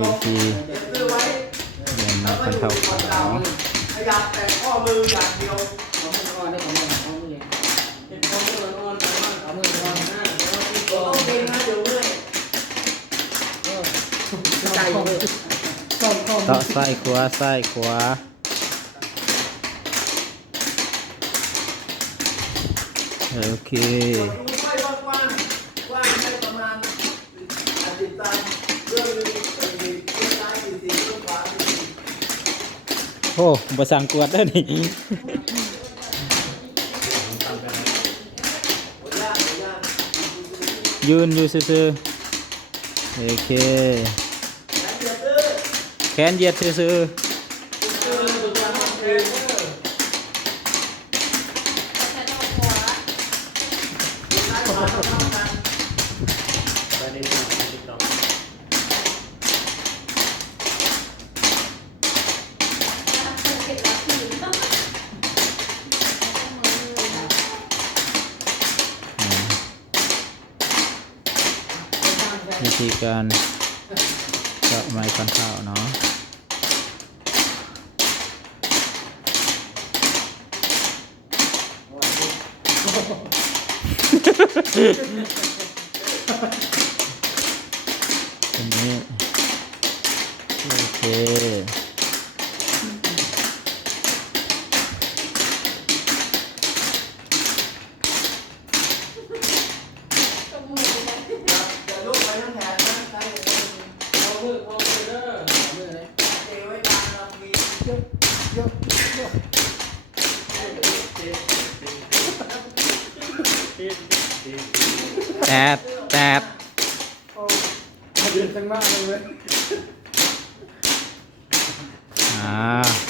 วิงธีเหยียบซื่อไว้เรียนแล้มาวก็คันอยู่เท่าก่อนขาเราวขยับแต่ข้อมืออย่างเดียวเอามืออ่อนได้ของมือเอามือเองเห็นความอ่อนอ่อนแต่ว่าเอามืออ่อนหน้าเดี๋ยวที่ต้ก่ออนงเก่งนะเดี๋ยวเมื่อยเออใจเลยต้องต้องเตาะซ้ายขวาซ้ายขวาโอเค กดดูไฟกว้างๆกว้างได้ประมาณอาทิตย์ตามเรื่องนี้เป็นดีเรื่องซ้ายสี่สี่เรื่องขวาสี่สี่ โอ้บสั่งกวดเด้อนี่ยืนอยู่ซื่อๆโอเค แขนเหยียดซื่อๆกัน ไปในหน้าติ๊กต็อก ๆ วิธีการเจาะไม้คันเท่าเนาะ ตรงนี้ โอเค อย่าลุกไปทั้งแขนนะซ้ายขวา เอามือเอามือเด้อ เอามือเลย เทไว้กลางลำมียกยกยกแตดแตดยืนข้างหน้าเลยอ่า